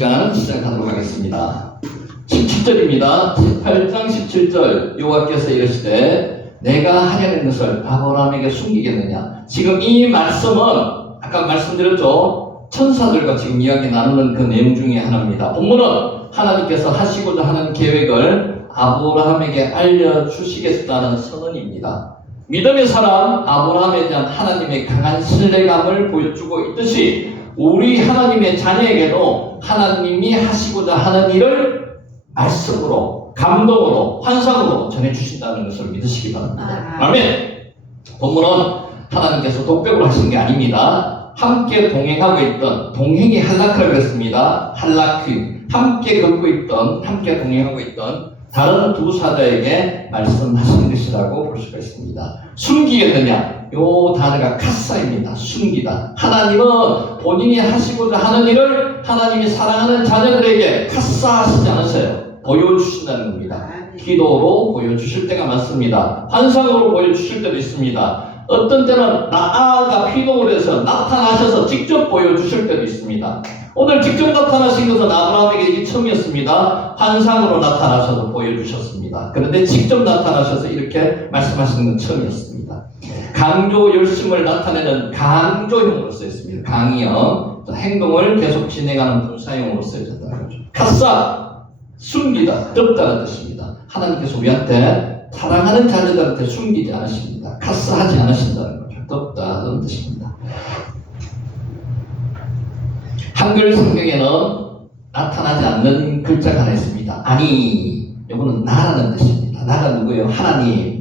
시간 시작하도록 하겠습니다. 17절입니다. 18장 17절 여호와께서 이르시되 내가 하려는 것을 아브라함에게 숨기겠느냐. 지금 이 말씀은 아까 말씀드렸죠. 천사들과 지금 이야기 나누는 그 내용 중에 하나입니다. 본문은 하나님께서 하시고자 하는 계획을 아브라함에게 알려주시겠다는 선언입니다. 믿음의 사람 아브라함에 대한 하나님의 강한 신뢰감을 보여주고 있듯이 우리 하나님의 자녀에게도 하나님이 하시고자 하는 일을 말씀으로, 감동으로, 환상으로 전해주신다는 것을 믿으시기 바랍니다. 아멘. 본문은 하나님께서 독백으로 하신 게 아닙니다. 함께 동행하고 있던, 동행이 할라크라고 했습니다. 할라크, 함께 걷고 있던, 함께 동행하고 있던 다른 두 사자에게 말씀하신 것이라고 볼 수가 있습니다. 숨기겠느냐? 요 단어가 카사입니다. 숨기다. 하나님은 본인이 하시고자 하는 일을 하나님이 사랑하는 자녀들에게 카사하시지 않으세요. 보여주신다는 겁니다. 기도로 보여주실 때가 많습니다. 환상으로 보여주실 때도 있습니다. 어떤 때는 나아가 피동을 해서 나타나셔서 직접 보여주실 때도 있습니다. 오늘 직접 나타나신 것은 아브라함에게 이게 처음이었습니다. 환상으로 나타나셔서 보여주셨습니다. 그런데 직접 나타나셔서 이렇게 말씀하시는 건 처음이었습니다. 강조 열심을 나타내는 강조형으로 쓰였습니다. 강의형, 행동을 계속 진행하는 분사형으로 쓰여졌다는 거죠. 카사, 숨기다, 덮다는 뜻입니다. 하나님께서 우리한테 사랑하는 자녀들한테 숨기지 않으십니다. 카사하지 않으신다는 거죠. 덮다는 뜻입니다. 한글 성경에는 나타나지 않는 글자가 하나 있습니다. 아니, 이거는 나라는 뜻입니다. 나가 누구예요? 하나님.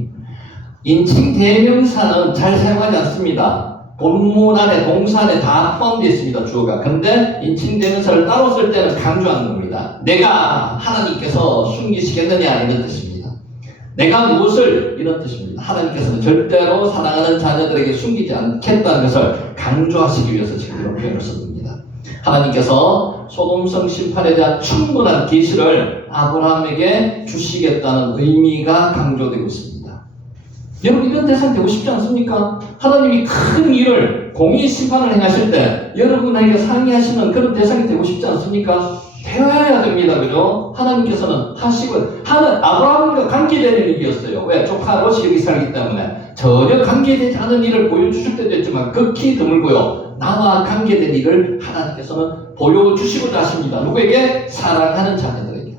인칭 대명사는 잘 사용하지 않습니다. 본문 안에, 동사 안에 다 포함되어 있습니다. 주어가. 근데 인칭 대명사를 따로 쓸 때는 강조하는 겁니다. 내가 하나님께서 숨기시겠느냐 이런 뜻입니다. 내가 무엇을 이런 뜻입니다. 하나님께서는 절대로 사랑하는 자녀들에게 숨기지 않겠다는 것을 강조하시기 위해서 지금 이런 표현을 썼습니다. 하나님께서 소돔성 심판에 대한 충분한 계시를 아브라함에게 주시겠다는 의미가 강조되고 있습니다. 여러분 이런 대상 되고 싶지 않습니까? 하나님이 큰 일을 공의 심판을 행하실 때 여러분에게 상의하시는 그런 대상이 되고 싶지 않습니까? 되어야 됩니다. 그죠? 하나님께서는 하시고 아브라함과 관계되는 일이었어요. 왜? 조카 롯이 여기 살기 때문에 전혀 관계되지 않은 일을 보여주실 때도 있지만 극히 드물고요. 나와 관계된 일을 하나님께서는 보여주시고자 하십니다. 누구에게? 사랑하는 자녀들에게.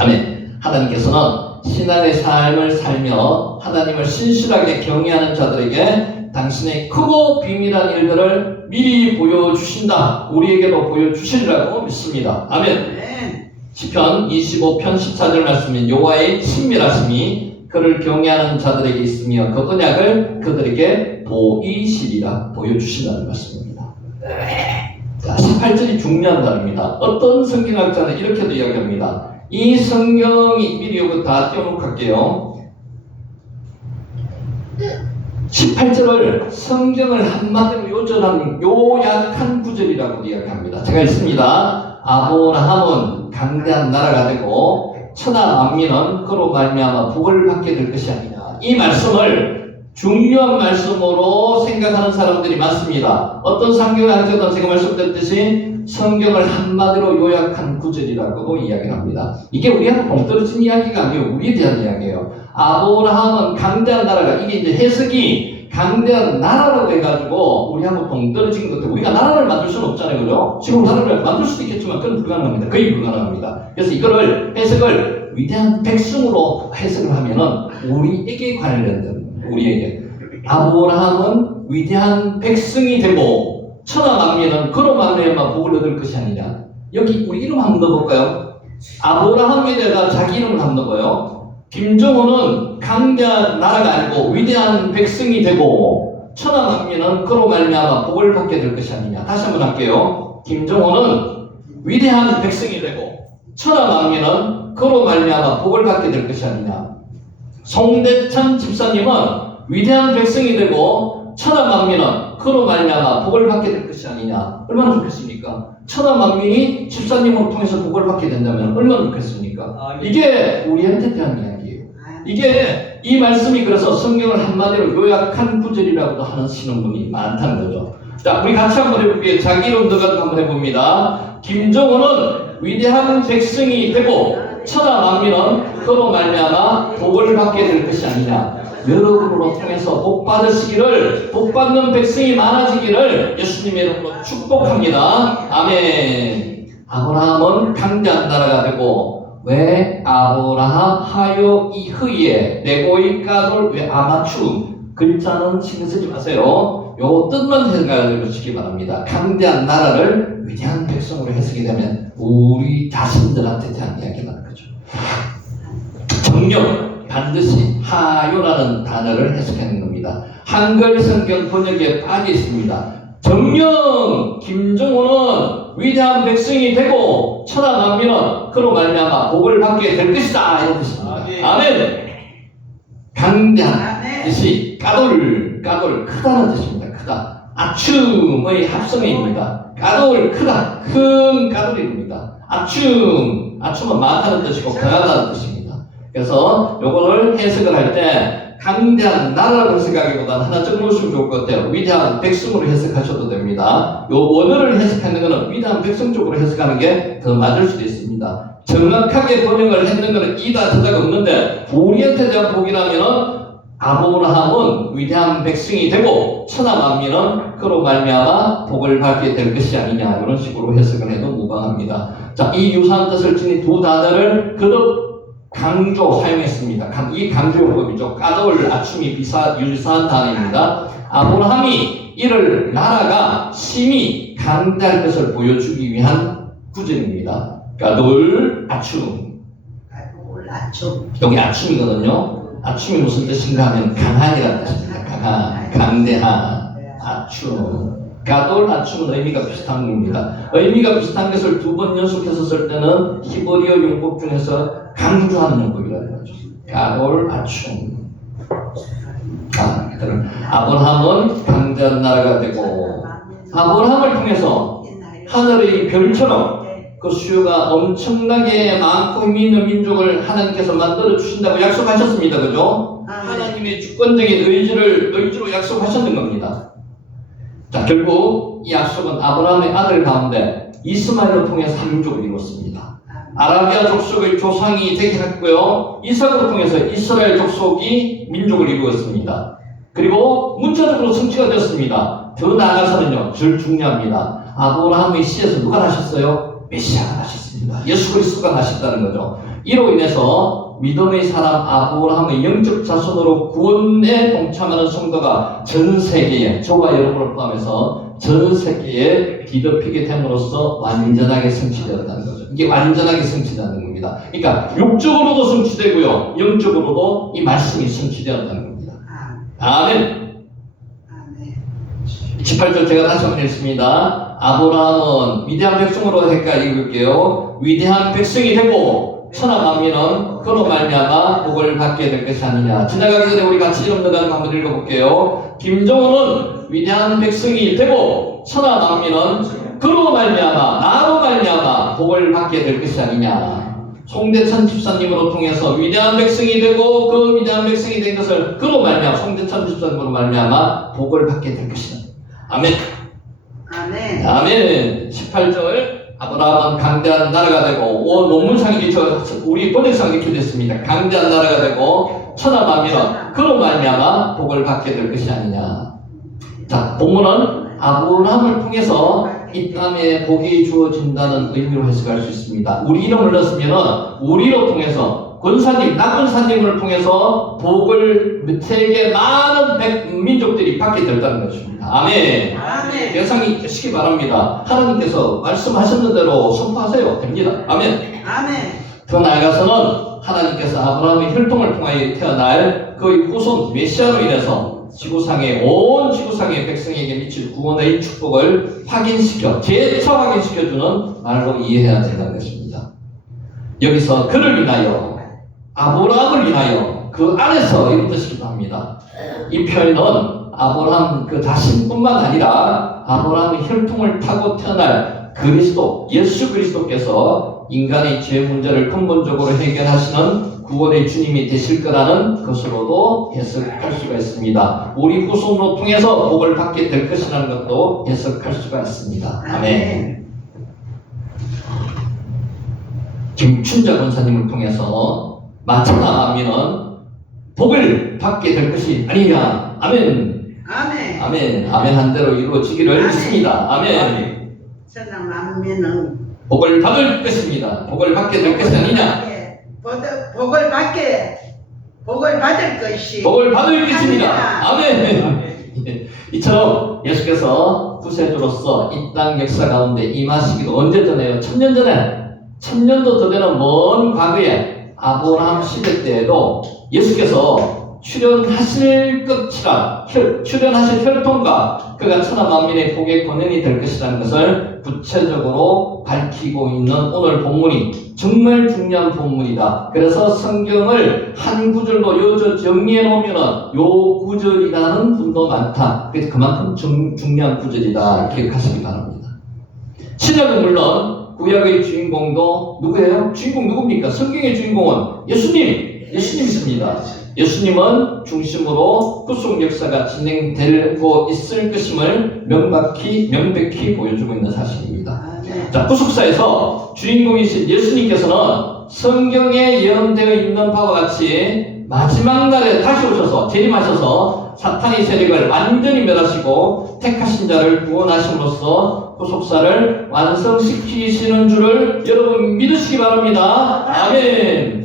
아멘. 하나님께서는 신앙의 삶을 살며 하나님을 신실하게 경외하는 자들에게 당신의 크고 비밀한 일들을 미리 보여주신다. 우리에게도 보여주시리라고 믿습니다. 아멘. 시편 25편 14절 말씀인 여호와의 친밀하심이 그를 경외하는 자들에게 있으며 그 언약을 그들에게 보이시리라. 보여주신다는 말씀입니다. 자, 18절이 중요한 단어입니다. 어떤 성경학자는 이렇게도 이야기합니다. 이 성경이 미리 이거 다 띄워놓고 갈게요. 18절을 성경을 한마디로 요절한 요약한 구절이라고 이야기합니다. 제가 읽습니다. 아브라함은 강대한 나라가 되고 천하 만민은 그로 말미암아 복을 받게 될 것이 아니냐. 이 말씀을 중요한 말씀으로 생각하는 사람들이 많습니다. 어떤 성경학자들은 제가 말씀드렸듯이 성경을 한마디로 요약한 구절이라고도 이야기를 합니다. 이게 우리하고 동떨어진 이야기가 아니에요. 우리에 대한 이야기예요. 아브라함은 강대한 나라가, 이게 이제 해석이 강대한 나라라고 해가지고 우리하고 동떨어진 것들, 우리가 나라를 만들 수는 없잖아요. 그죠? 지금 나라를 만들 수도 있겠지만 그건 불가능합니다. 거의 불가능합니다. 그래서 이거를 해석을 위대한 백성으로 해석을 하면은 우리에게 관련된, 우리에게 아브라함은 위대한 백성이 되고 천하 만민은 그로 말미암아 복을 얻을 것이 아니냐. 여기 우리 이름 한번 넣어볼까요? 아브라함에다가 자기 이름을 한번 넣어봐요. 김정은은 강대한 나라가 아니고 위대한 백성이 되고 천하 만민은 그로 말미암아 복을 받게 될 것이 아니냐. 다시 한번 할게요. 김정은은 위대한 백성이 되고 천하 만민은 그로 말미암아 복을 받게 될 것이 아니냐. 송대찬 집사님은 위대한 백성이 되고 천하 만민은 그로 말미암아 복을 받게 될 것이 아니냐. 얼마나 좋겠습니까? 천하 만민이 집사님을 통해서 복을 받게 된다면 얼마나 좋겠습니까? 이게 우리한테 대한 이야기예요. 이 말씀이 그래서 성경을 한마디로 요약한 구절이라고도 하시는 분이 많다는 거죠. 자, 우리 같이 한번 해볼게요. 자기 이름 들어가서 한번 해봅니다. 김정은은 위대한 백성이 되고 천하 만민은 그로 말미암아 복을 받게 될 것이 아니냐. 여러분으로 통해서 복 받으시기를, 복 받는 백성이 많아지기를 예수님의 이름으로 축복합니다. 아멘. 아브라함은 강대한 나라가 되고, 왜 아브라함 하요 이흐에 내고이 까돌 왜 아마추, 글자는 신경 쓰지 마세요. 요 뜻만 생각해 보시기 바랍니다. 강대한 나라를 위대한 백성으로 해석이 되면 우리 자신들한테 대한 이야기라는 거죠. 정령 반드시 하요라는 단어를 해석하는 겁니다. 한글 성경 번역에 빠져 있습니다. 정령 김정은은 위대한 백성이 되고 천하 만민은 그로 말미암아 복을 받게 될 것이다, 이런 뜻입니다. 아멘. 강대한 뜻이 까돌 크다는 뜻입니다. 크다. 아춤의 합성어입니다. 까돌 크다, 큰 까돌입니다. 아춤은 많다는 뜻이고 강하다는 뜻입니다. 그래서 요거를 해석을 할 때 강대한 나라라고 해석하기보다는 하나 적어놓으시면 좋을 것 같아요. 위대한 백성으로 해석하셔도 됩니다. 요 원어를 해석하는 것은 위대한 백성 쪽으로 해석하는 게 더 맞을 수도 있습니다. 정확하게 번역을 했는 것은 이다 저다가 없는데 우리한테 대한 복이라면은 아브라함은 위대한 백성이 되고 천하 만민은 그로 말미암아 복을 받게 될 것이 아니냐, 이런 식으로 해석을 해도 무방합니다. 자, 이 유사한 뜻을 지닌 두 단어를 거듭 강조 사용했습니다. 이 강조법이죠. 까돌 아춤이 유사한 단어입니다. 아브라함이 이를 나라가 심히 강대할 것을 보여주기 위한 구절입니다. 까돌 아춤. 여기 아춤이거든요. 아춤이 무슨 뜻인가 하면 강한이라는 뜻입니다. 강한, 강대한, 아춤. 까돌 아춤은 의미가 비슷한 겁니다. 의미가 비슷한 것을 두 번 연속해서 쓸 때는 히브리어 용법 중에서 강조하는 용법이라는 거죠. 까돌 아춤. 아브라함은 강대한 나라가 되고, 아브라함을 통해서 하늘의 별처럼 그 수요가 엄청나게 많고 힘이 있는 민족을 하나님께서 만들어 주신다고 약속하셨습니다. 그죠? 하나님의 주권적인 의지로 약속하셨는 겁니다. 자, 결국 이 약속은 아브라함의 아들 가운데 이스마엘을 통해서 한 민족을 이루었습니다. 아라비아 족속의 조상이 되게 했고요. 이삭으로 통해서 이스라엘 족속이 민족을 이루었습니다. 그리고 문자적으로 성취가 되었습니다. 더 나아가서는요, 제일 중요합니다. 아브라함의 씨에서 누가 나셨어요? 메시아가 나셨습니다. 예수 그리스도가 나셨다는 거죠. 이로 인해서 믿음의 사람 아브라함의 영적 자손으로 구원에 동참하는 성도가 전 세계에, 저와 여러분을 포함해서 전 세계에 뒤덮이게 됨으로써 완전하게 성취되었다는 거죠. 이게 완전하게 성취되는 겁니다. 그러니까 육적으로도 성취되고요, 영적으로도 이 말씀이 성취되었다는 겁니다. 아멘. 18절 제가 다시 한번 읽습니다. 아브라함은 위대한 백성으로 헷갈리게 읽을게요. 위대한 백성이 되고 천하 만민은 그로 말미암아 복을 받게 될 것이 아니냐. 지나가기 전에 우리 같이 이름 들어가는 거 한번 읽어볼게요. 김정은은 위대한 백성이 되고 천하 만민은 그로 말미암아, 나로 말미암아 복을 받게 될 것이 아니냐. 송대천 집사님으로 통해서 위대한 백성이 되고 그 위대한 백성이 된 것을 그로 말미암아, 송대천 집사님으로 말미암아 복을 받게 될 것이다. 아멘. 아멘. 아멘. 18절 아브라함은 강대한 나라가 되고, 논문상이 우리 번역상이 이렇게 됐습니다. 강대한 나라가 되고 천하 만민은 그로 말미암아 복을 받게 될 것이 아니냐. 자, 본문은 아브라함을 통해서 이 땅에 복이 주어진다는 의미로 해석할 수 있습니다. 우리 이름을 넣었으면 우리로 통해서 권사님, 나권사님을 통해서 복을 세계 많은 민족들이 받게 된다는 것입니다. 아멘. 아멘. 예상이 되시기 바랍니다. 하나님께서 말씀하셨는 대로 선포하세요. 됩니다. 아멘. 아멘. 더 나아가서는 하나님께서 아브라함의 혈통을 통하여 태어날 그의 후손 메시아로 인해서 온 지구상의 백성에게 미칠 구원의 축복을 재차 확인시켜주는 말로 이해해야 된다는 것입니다. 여기서 그를 인하여, 아브라함을 인하여, 그 안에서 이런 뜻이기도 합니다. 이 표현은 아브라함 그 자신뿐만 아니라 아브라함의 혈통을 타고 태어날 그리스도, 예수 그리스도께서 인간의 죄 문제를 근본적으로 해결하시는 구원의 주님이 되실 거라는 것으로도 해석할 수가 있습니다. 우리 후손으로 통해서 복을 받게 될 것이라는 것도 해석할 수가 있습니다. 아멘. 김춘자 권사님을 통해서 마차나 만민은 복을 받게 될 것이 아니냐. 아멘. 아멘. 아멘. 아멘 한 대로 이루어지기를 아멘. 믿습니다. 아멘. 천하 만민은 복을 받을 것입니다. 복을 받게 될 것이 아니냐. 복을 받을 것이 복을 받을 것입니다. 아멘. 이처럼 예수께서 구세주로서 이 땅 역사 가운데 임하시기도 언제 전에요? 1000년 전에, 1000년도 더 되는 먼 과거에 아브라함 시대 때에도 예수께서 출현하실 것이라, 출현하실 혈통과 그가 천하 만민의 복의 권능이 될 것이라는 것을 구체적으로 밝히고 있는 오늘 본문이 정말 중요한 본문이다. 그래서 성경을 한 구절로 요저 정리해 놓으면 요 구절이라는 분도 많다. 그래서 그만큼 중요한 구절이다. 기억하시기 바랍니다. 신약은 물론 구약의 주인공도 누구예요? 주인공 누굽니까? 성경의 주인공은 예수님이십니다. 예수님은 중심으로 구속 역사가 진행되고 있을 것임을 명백히 보여주고 있는 사실입니다. 자, 구속사에서 주인공이신 예수님께서는 성경에 예언되어 있는 바와 같이 마지막 날에 다시 오셔서 재림하셔서 사탄의 세력을 완전히 멸하시고 택하신 자를 구원하심으로써 구속사를 완성시키시는 줄을 여러분 믿으시기 바랍니다. 아멘.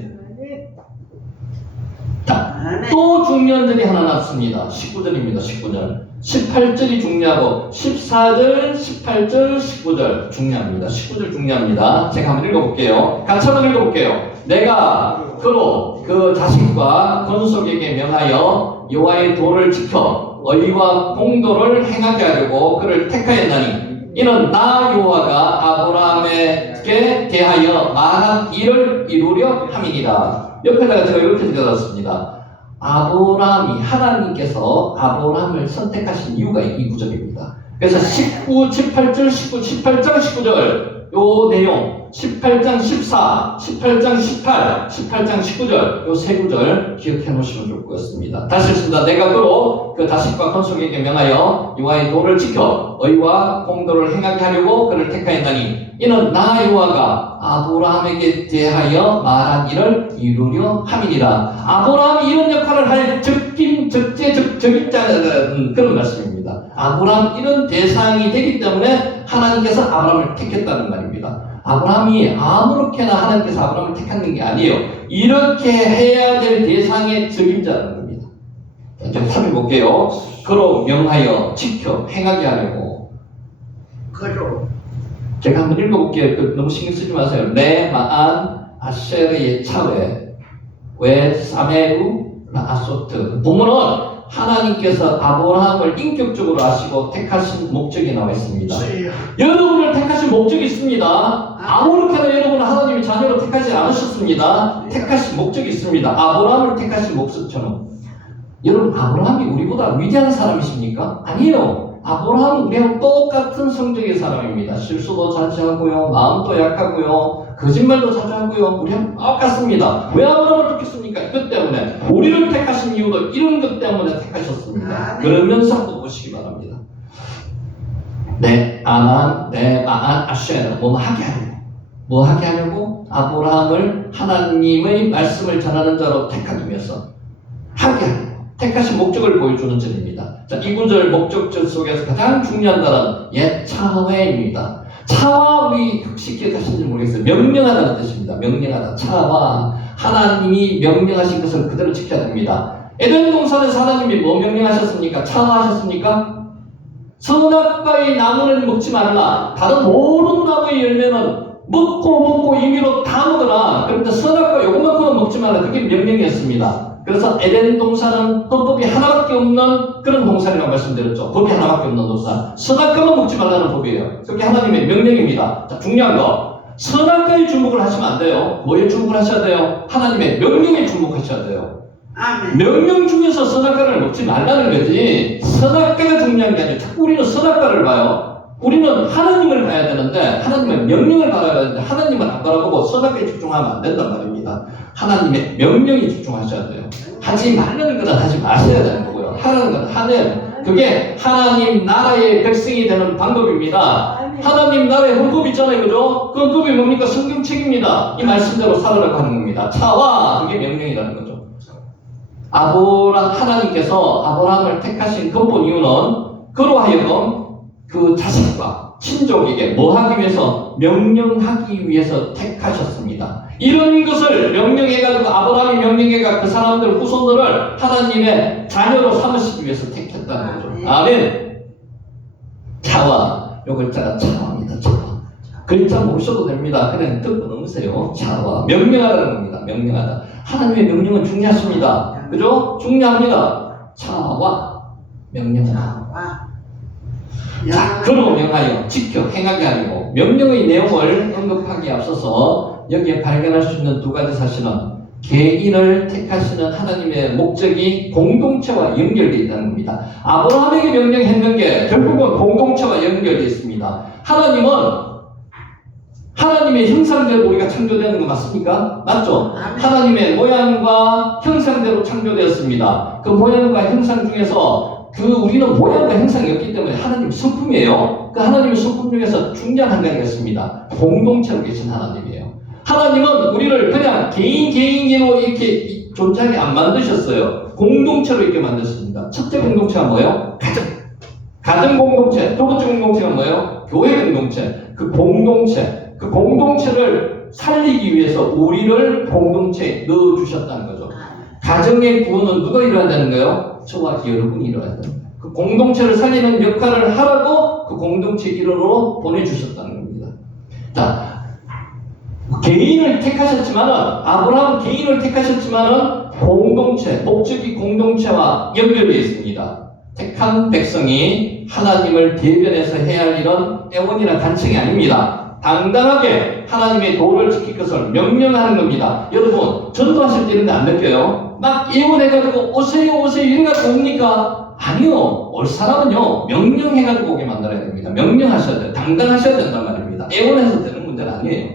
또 중요한 절이 하나 남습니다. 19절입니다. 19절. 18절이 중요하고 14절, 18절, 19절 중요합니다. 19절 중요합니다. 제가 한번 읽어볼게요. 같이 한번 읽어볼게요. 내가 그로 그 자식과 건속에게 명하여 여호와의 도를 지켜 의와 공도를 행하게 하려고 그를 택하였나니 이는 나 여호와가 아브라함에게 대하여 말한 일을 이루려 함이니라. 옆에다가 제가 이렇게 적어놨습니다. 아브라함이, 하나님께서 아브라함을 선택하신 이유가 이 구절입니다. 그래서 19, 18절, 19, 18장, 19절 요 내용, 18장 14, 18장 18, 18장 19절 요 세 구절 기억해 놓으시면 좋을 것 같습니다. 다시 읽습니다. 내가 그로 그 자식과 건속에게 명하여 여호와의 도를 지켜 의와 공도를 행하게 하려고 그를 택하였나니 이는 나 여호와가 아브라함에게 대하여 말한 일을 이루려 함이니라. 아브라함이 이런 역할을 할 적임자 그런 말씀입니다. 아브라함 이런 대상이 되기 때문에 하나님께서 아브라함을 택했다는 말입니다. 아브라함이 아무렇게나 하나님께서 아브라함을 택하는 게 아니에요. 이렇게 해야 될 대상의 적임자라는 겁니다. 자, 3절 볼게요. 그로 명하여 지켜 행하게 하려고. 그로 제가 한번 읽어볼게요. 너무 신경 쓰지 마세요. 레 마안 아쉐르의 차웨 왜 사메루 라아소트. 본문은 하나님께서 아브라함을 인격적으로 아시고 택하신 목적이 나와 있습니다. 여러분을 택하신 목적이 있습니다. 아무렇게나 여러분은 하나님이 자녀로 택하지 않으셨습니다. 택하신 목적이 있습니다. 아브라함을 택하신 목적처럼. 여러분, 아브라함이 우리보다 위대한 사람이십니까? 아니에요. 아브라함은 우리하고 똑같은 성격의 사람입니다. 실수도 자주 하고요, 마음도 약하고요, 거짓말도 자주 하고요. 우리하고 똑같습니다. 왜 아브라함을 택했습니까? 이것 때문에. 우리를 택하신 이유도 이런 것 때문에 택하셨습니다. 그러면서 한번 보시기 바랍니다. 내 마안 아쉐르 뭐 하게 하려고. 뭐 하게 하려고? 아브라함을 하나님의 말씀을 전하는 자로 택하기 위해서 하게 하려고. 택하신 목적을 보여주는 절입니다. 자, 이 구절 목적절 속에서 가장 중요한 단어는 차와입니다. 차와, 우리 혹시 기억하시는지 모르겠어요. 명령하다는 뜻입니다. 명령하다. 차와. 하나님이 명령하신 것을 그대로 지켜야 됩니다. 에덴 동산에서 하나님이 뭐 명령하셨습니까? 차와하셨습니까? 선악과의 나무는 먹지 말라. 다른 모든 나무의 열매는 먹고 임의로 다 먹어라. 그런데 선악과 요것만큼은 먹지 말라. 그게 명령이었습니다. 그래서 에덴 동산은 헌법이 하나밖에 없는 그런 동산이라고 말씀드렸죠. 법이 하나밖에 없는 동산. 선악과만 먹지 말라는 법이에요. 그게 하나님의 명령입니다. 자, 중요한 거. 선악과에 주목을 하시면 안 돼요. 뭐에 주목을 하셔야 돼요? 하나님의 명령에 주목하셔야 돼요. 아멘. 명령 중에서 선악과를 먹지 말라는 거지. 선악과가 중요한 게 아니에요. 자꾸 우리는 선악과를 봐요. 우리는 하나님을 봐야 되는데 하나님의 명령을 바라야 되는데 하나님을 안 바라보고 선악에 집중하면 안 된단 말입니다. 하나님의 명령에 집중하셔야 돼요. 하지 말라는 건 하지 마셔야 되는 거고요. 하라는 건 하는 그게 하나님 나라의 백성이 되는 방법입니다. 하나님 나라의 헌법 있잖아요. 그죠? 그 헌법이 뭡니까? 성경책입니다. 이 말씀대로 살아라고 하는 겁니다. 차와 그게 명령이라는 거죠. 하나님께서 아브라함을 택하신 근본 이유는 그로 하여금 그 자식과 친족에게 뭐 하기 위해서? 명령하기 위해서 택하셨습니다. 이런 것을 명령해가지고 아브라함이 명령해가 그 사람들 후손들을 하나님의 자녀로 삼으시기 위해서 택했다는 거죠. 아멘. 차와 요 글자가 차와입니다. 차와. 글자 모르셔도 됩니다. 그냥 듣고 넘으세요. 차와 명령하라는 겁니다. 명령하다. 하나님의 명령은 중요하십니다. 그죠? 중요합니다. 차와 명령하다. 자, 그로 명하여 지켜 행하게 하려고 명령의 내용을 언급하기에 앞서서 여기에 발견할 수 있는 두 가지 사실은 개인을 택하시는 하나님의 목적이 공동체와 연결되어 있다는 겁니다. 아브라함에게 명령했는 게 결국은 공동체와 연결되어 있습니다. 하나님은 하나님의 형상대로 우리가 창조되는 거 맞습니까? 맞죠? 하나님의 모양과 형상대로 창조되었습니다. 그 모양과 형상 중에서 우리는 모양과 형상이 없기 때문에 하나님 성품이에요. 그 하나님의 성품 중에서 중요한 한 가지가 있습니다. 공동체로 계신 하나님이에요. 하나님은 우리를 그냥 개인으로 이렇게 존재하게 안 만드셨어요. 공동체로 이렇게 만드셨습니다. 첫째 공동체가 뭐예요? 가정 공동체. 두 번째 공동체가 뭐예요? 교회 공동체. 그 공동체를 살리기 위해서 우리를 공동체에 넣어주셨다는 거죠. 가정의 구원은 누가 이루어야 되는 거예요? 저와 여러분이 이루어야 됩니다. 그 공동체를 살리는 역할을 하라고 그 공동체 일원으로 보내주셨다는 겁니다. 자, 개인을 택하셨지만은, 아브라함은 개인을 택하셨지만은, 목적이 공동체와 연결되어 있습니다. 택한 백성이 하나님을 대변해서 해야 할 일은 애원이나 간청이 아닙니다. 당당하게 하나님의 도를 지킬 것을 명령하는 겁니다. 여러분, 전도하실 때 이런데 안 느껴요? 막 예언해가지고 오세요 이래가지고 옵니까? 아니요. 올 사람은요 명령해가지고 오게 만들어야 됩니다. 명령하셔야 돼요. 당당하셔야 된단 말입니다. 예언해서 되는 문제는 아니에요.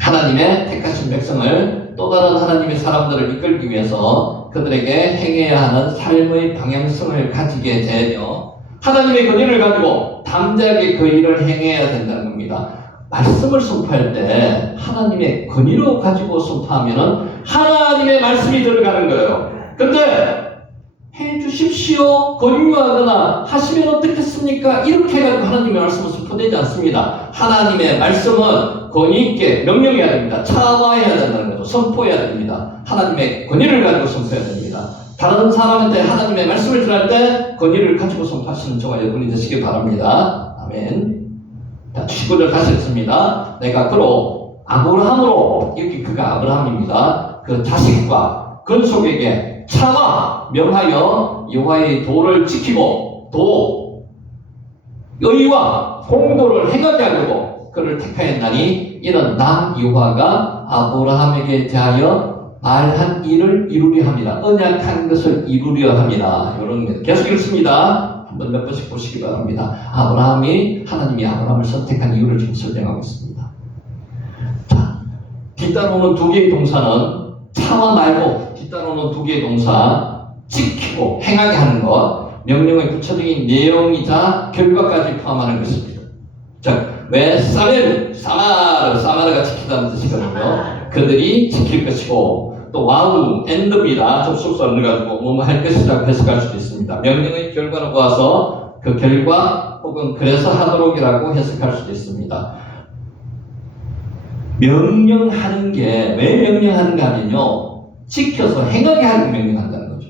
하나님의 택하신 백성을 또 다른 하나님의 사람들을 이끌기 위해서 그들에게 행해야 하는 삶의 방향성을 가지게 되며 하나님의 권위를 가지고 담대하게 그 일을 행해야 된다는 겁니다. 말씀을 선포할 때 하나님의 권위로 가지고 선포하면은 하나님의 말씀이 들어가는 거예요. 근데 해주십시오, 권유하거나 하시면 어떻겠습니까? 이렇게 해가지고 하나님의 말씀은 선포되지 않습니다. 하나님의 말씀은 권위 있게 명령해야 됩니다. 차와해야 된다는 거죠. 선포해야 됩니다. 하나님의 권위를 가지고 선포해야 됩니다. 다른 사람한테 하나님의 말씀을 전할 때 권위를 가지고 선포하시는 저와 여러분이 되시길 바랍니다. 아멘. 자, 19절 다시 읽습니다. 내가 그로 아브라함으로, 여기 그가 아브라함입니다. 그 자식과 근속에게 차와 명하여 여호와의 도를 지키고 의와 공도를 행하게 하려고 그를 택하였나니 이는 나 여호와가 아브라함에게 대하여 말한 일을 이루려 합니다. 언약한 것을 이루려 합니다. 이런 거 계속 읽습니다. 한번 몇 번씩 보시기 바랍니다. 하나님이 아브라함을 선택한 이유를 지금 설명하고 있습니다. 자, 뒤따라오는 두 개의 동사는 차와 말고 뒤따라오는 두 개의 동사 지키고 행하게 하는 것, 명령의 구체적인 내용이자 결과까지 포함하는 것입니다. 자, 왜 사마르가 지키다는 뜻이거든요. 그들이 지킬 것이고 또 와우, 엔드입니다. 접속사를 넣어가지고 뭐뭐 할 것이라고 해석할 수도 있습니다. 명령의 결과로 보아서 그 결과 혹은 그래서 하도록이라고 해석할 수도 있습니다. 명령하는 게 왜 명령하는가 하면요, 지켜서 행하게 하는 명령한다는 거죠.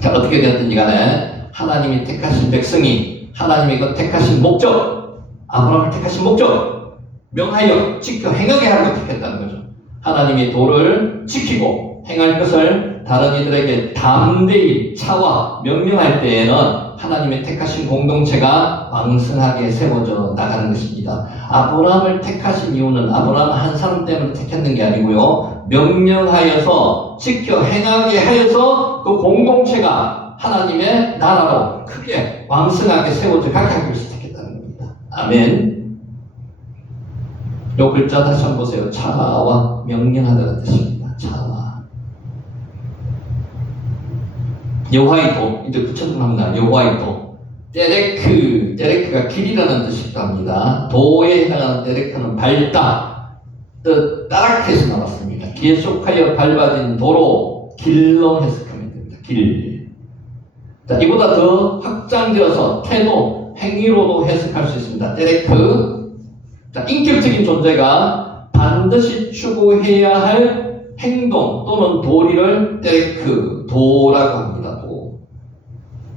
자, 어떻게 되었든지 간에 하나님이 택하신 백성이 하나님이 그 택하신 목적, 아브라함을 택하신 목적 명하여 지켜 행하게 하는 걸 택했다는 거죠. 하나님이 도를 지키고 행할 것을 다른 이들에게 담대히 차와 명령할 때에는 하나님의 택하신 공동체가 왕성하게 세워져 나가는 것입니다. 아브라함을 택하신 이유는 아브라함 한 사람 때문에 택했는 게 아니고요, 명령하여서 지켜 행하게 하여서 그 공동체가 하나님의 나라로 크게 왕성하게 세워져 가게 하기 위해서 택했다는 겁니다. 아멘. 요 글자 다시 한번 보세요. 차와 명령하다는 뜻입니다. 차와. 여호와의 도, 이제 구체적으로 합니다. 여호와의 도. 데레크가 길이라는 뜻이기도 합니다. 도에 해당하는 데레크는 밟다, 따라해서 나왔습니다. 계속하여 밟아진 도로, 길로 해석하면 됩니다. 길. 자, 이보다 더 확장되어서 태도, 행위로도 해석할 수 있습니다. 데레크. 자, 인격적인 존재가 반드시 추구해야 할 행동 또는 도리를 데레크, 도라고 합니다. 도.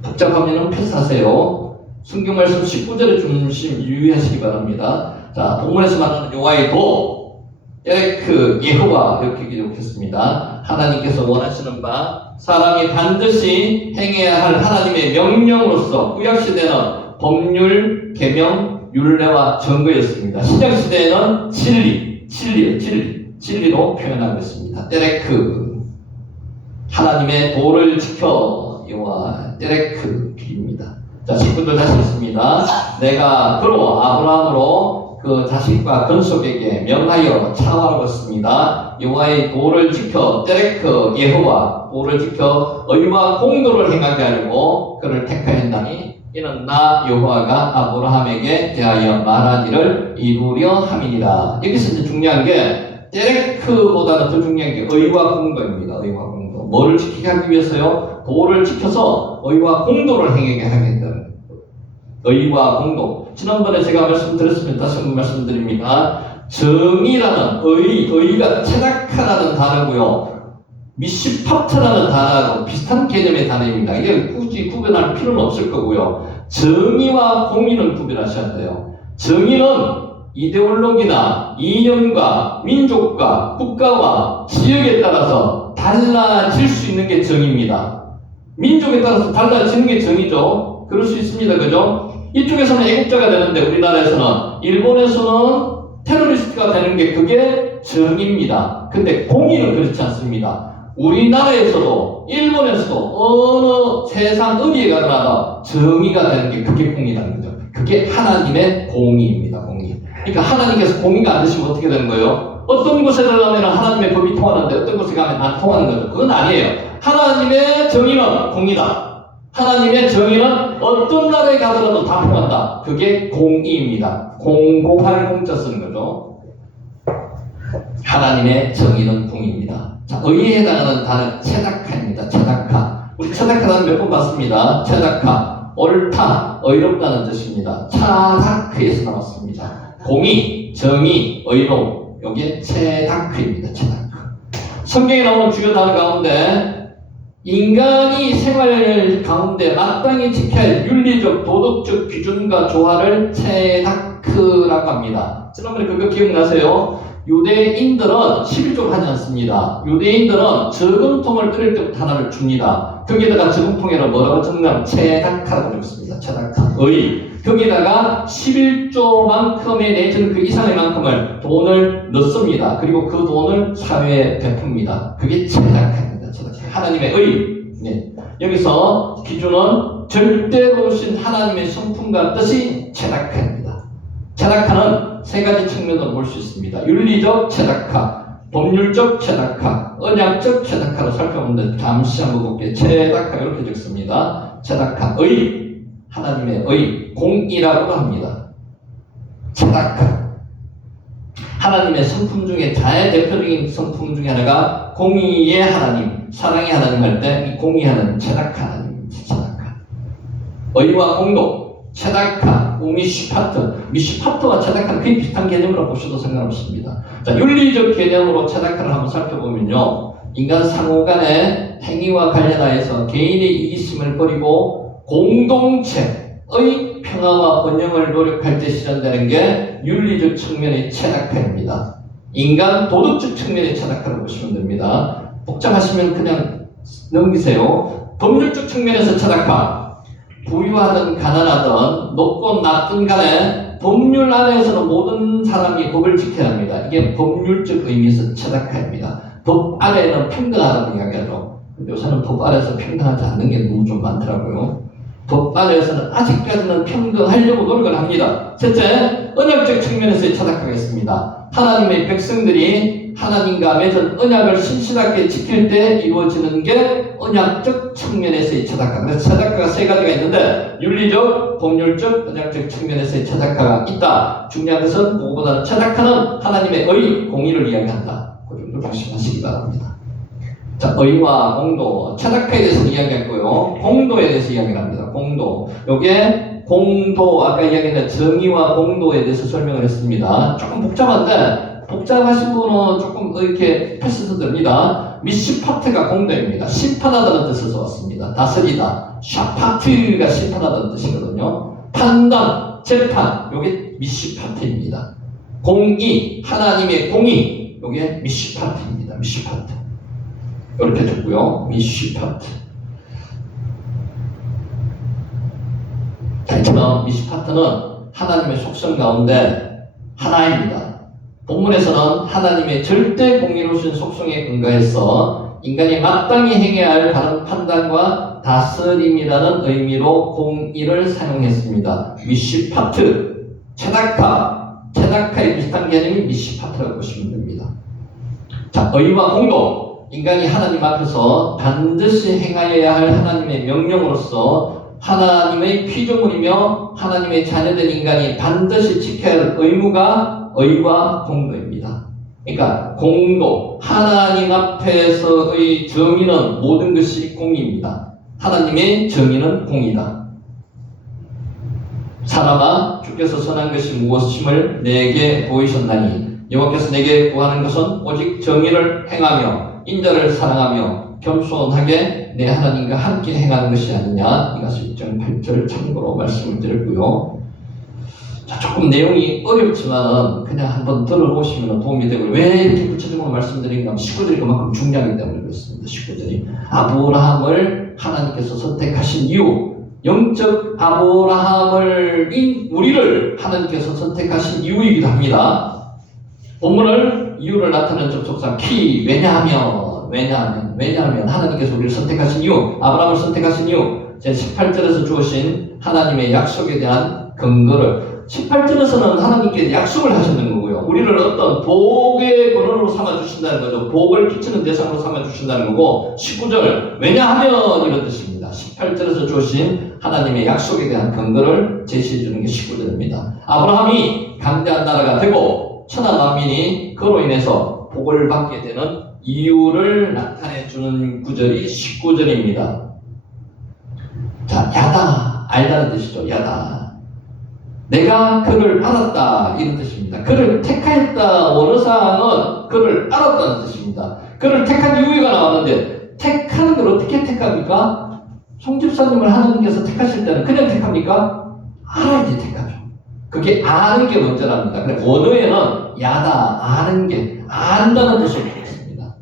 복잡하면 패스하세요. 성경 말씀 19절의 중심 유의하시기 바랍니다. 자, 본문에서 말하는 여호와의 도, 데레크, 여호와 이렇게 기록했습니다. 하나님께서 원하시는 바 사람이 반드시 행해야 할 하나님의 명령으로서 구약시대는 법률, 계명, 율례와 정거였습니다. 신약시대에는 진리로 표현하고 있습니다. 데레크, 하나님의 도를 지켜 여호와 데레크 길입니다. 자, 19절 다시 읽습니다. 내가 그로 아브라함으로 그 자식과 건속에게 명하여 차와라고 했습니다. 여호와의 도를 지켜 데레크 여호와 도를 지켜 의와 공도를 행하게 하려고 그를 택하였나니 이는 나 여호와가 아브라함에게 대하여 말한 일을 이루려 함이니라. 여기서 이제 중요한 게 데레크보다는 더 중요한 게 의와 공도입니다. 의와 공도. 뭐를 지키게 하기 위해서요? 도를 지켜서 의와 공도를 행하게 하겠다는 의와 공도. 지난번에 제가 말씀드렸습니다. 다시 한번 말씀드립니다. 정의라는 의가 체다카라는 단어고요. 미시파트라는 단어하고 비슷한 개념의 단어입니다. 이게 굳이 구별할 필요는 없을 거고요. 정의와 공의는 구별하셔야 돼요. 정의는 이데올로기나 이념과 민족과 국가와 지역에 따라서 달라질 수 있는 게 정의입니다. 민족에 따라서 달라지는 게 정의죠. 그럴 수 있습니다. 그죠? 이쪽에서는 애국자가 되는데 우리나라에서는, 일본에서는 테러리스트가 되는 게 그게 정의입니다. 근데 공의는 그렇지 않습니다. 우리나라에서도 일본에서도 어느 세상 어디에 가더라도 정의가 되는 게 그게 공의라는 거죠. 그게 하나님의 공의입니다. 공의. 그러니까 하나님께서 공의가 안 되시면 어떻게 되는 거예요? 어떤 곳에 가면 하나님의 법이 통하는데 어떤 곳에 가면 안 통하는 거죠. 그건 아니에요. 하나님의 정의는 공의다. 하나님의 정의는 어떤 나라에 가더라도 다 통한다. 그게 공의입니다. 공공할 공자 쓰는 거죠. 하나님의 정의는 공의입니다. 자, 의에 해당하는 단어 체다카입니다. 체다카. 우리 체다카는 몇 번 봤습니다. 체다카. 옳다, 의롭다는 뜻입니다. 차다크에서 나왔습니다. 공의, 정의, 의로움. 여기에 체다크입니다. 체다크. 성경에 나오는 주요 단어 가운데 인간이 생활 가운데 마땅히 지켜야 할 윤리적, 도덕적 기준과 조화를 체다크라고 합니다. 지난번에 그거 기억나세요? 유대인들은 11조를 하지 않습니다. 유대인들은 저금통을 끓일 때부터 하나를 줍니다. 거기에다가 저금통에는 뭐라고 적냐면 체다카라고 적습니다. 체다카. 의. 거기다가 11조만큼의 내지는 그 이상의 만큼을 돈을 넣습니다. 그리고 그 돈을 사회에 베풉니다. 그게 체다카입니다. 체다카. 하나님의 의. 네. 여기서 기준은 절대로우신 하나님의 성품과 뜻이 체다카입니다. 체다카는 세 가지 측면으로 볼 수 있습니다. 윤리적 체다카, 법률적 체다카, 언약적 체다카를 살펴보는데 잠시 한번 볼게요. 체다카 이렇게 적습니다. 체다카, 의, 하나님의 의, 공이라고 합니다. 체다카. 하나님의 성품 중에 대표적인 성품 중에 하나가 공의의 하나님, 사랑의 하나님 할 때 이 공의하는 체다카 하나님입니다. 체다카. 의와 공도. 체다카, 미시파트와 체다카는 거의 비슷한 개념으로 보셔도 상관없습니다. 자, 윤리적 개념으로 체다카를 한번 살펴보면요. 인간 상호 간의 행위와 관련하여서 개인의 이기심을 버리고 공동체의 평화와 번영을 노력할 때 실현되는 게 윤리적 측면의 체다카입니다. 인간 도덕적 측면의 체다카를 보시면 됩니다. 복잡하시면 그냥 넘기세요. 법률적 측면에서 체다카. 부유하든 가난하든 높고 낮든 간에 법률 안에서는 모든 사람이 법을 지켜야 합니다. 이게 법률적 의미에서 체다카입니다. 법 아래에는 평등하다고 이야기하죠. 근데 요새는 법 아래에서 평등하지 않는 게 너무 좀 많더라고요. 북한에서는 아직까지는 평등하려고 노력을 합니다. 셋째, 언약적 측면에서의 차닥하겠습니다. 하나님의 백성들이 하나님과 맺은 언약을 신실하게 지킬 때 이루어지는 게 언약적 측면에서의 차닥하. 그래서 차닥하가 세 가지가 있는데 윤리적, 법률적, 언약적 측면에서의 차닥하가 있다. 중요한 것은 그거보다는 차닥하는 하나님의 의, 공의를 이야기한다. 그 정도 명심하시기 바랍니다. 자, 의와 공도, 차닥하에 대해서 이야기했고요. 공도에 대해서 이야기합니다. 공도. 요게 공도, 아까 이야기했던 정의와 공도에 대해서 설명을 했습니다. 조금 복잡한데, 복잡하신 분은 조금 이렇게 패스도 됩니다. 미시파트가 공도입니다. 심판하다는 뜻에서 왔습니다. 다스리다. 샤파트가 심판하다는 뜻이거든요. 판단, 재판, 요게 미시파트입니다. 공의, 하나님의 공의, 요게 미시파트입니다. 미시파트. 이렇게 됐고요. 미시파트. 다이처럼 미시파트는 하나님의 속성 가운데 하나입니다. 본문에서는 하나님의 절대 공의로우신 속성에 근거해서 인간이 마땅히 행해야 할 바른 판단과 다스림이라는 의미로 공의를 사용했습니다. 미시파트, 체다카에 비슷한 개념이 미시파트라고 보시면 됩니다. 자, 의와 공도. 인간이 하나님 앞에서 반드시 행하여야 할 하나님의 명령으로서 하나님의 피조물이며 하나님의 자녀된 인간이 반드시 지켜야 할 의무가 의와 공도입니다. 그러니까 공도, 하나님 앞에서의 정의는 모든 것이 공의입니다. 하나님의 정의는 공의다. 사람아, 주께서 선한 것이 무엇임을 내게 보이셨나니 여호와께서 내게 구하는 것은 오직 정의를 행하며 인자를 사랑하며 겸손하게 내 하나님과 함께 행하는 것이 아니냐. 이것을 1.8절 참고로 말씀을 드렸고요. 자, 조금 내용이 어렵지만은 그냥 한번 들어보시면 도움이 되고, 왜 이렇게 구체적으로 말씀드리는가 하면 식구들이 그만큼 중요하기 때문에 그렇습니다. 식구들이 아브라함을 하나님께서 선택하신 이유, 영적 아브라함을 우리를 하나님께서 선택하신 이유이기도 합니다. 본문을 이유를 나타내는 접속사 키, 왜냐하면 하나님께서 우리를 선택하신 이유, 아브라함을 선택하신 이유, 제 18절에서 주어진 하나님의 약속에 대한 근거를 18절에서는 하나님께 약속을 하셨는 거고요. 우리를 어떤 복의 근원으로 삼아주신다는 거죠. 복을 끼치는 대상으로 삼아주신다는 거고, 19절 왜냐하면 이런 뜻입니다. 18절에서 주어진 하나님의 약속에 대한 근거를 제시해 주는 게 19절입니다. 아브라함이 강대한 나라가 되고 천하 만민이 그로 인해서 복을 받게 되는 이유를 나타내 주는 구절이 19절입니다. 자, 야다, 알다는 뜻이죠. 야다. 내가 그를 알았다, 이런 뜻입니다. 그를 택하였다, 원어상은 그를 알았다는 뜻입니다. 그를 택한 이유가 나왔는데, 택하는 걸 어떻게 택합니까? 송집사님을 하나님께서 택하실 때는 그냥 택합니까? 알아야지 택하죠. 그게 아는 게 먼저랍니다. 그래, 원어에는 야다, 아는 게, 안다는 뜻을 택했습니다.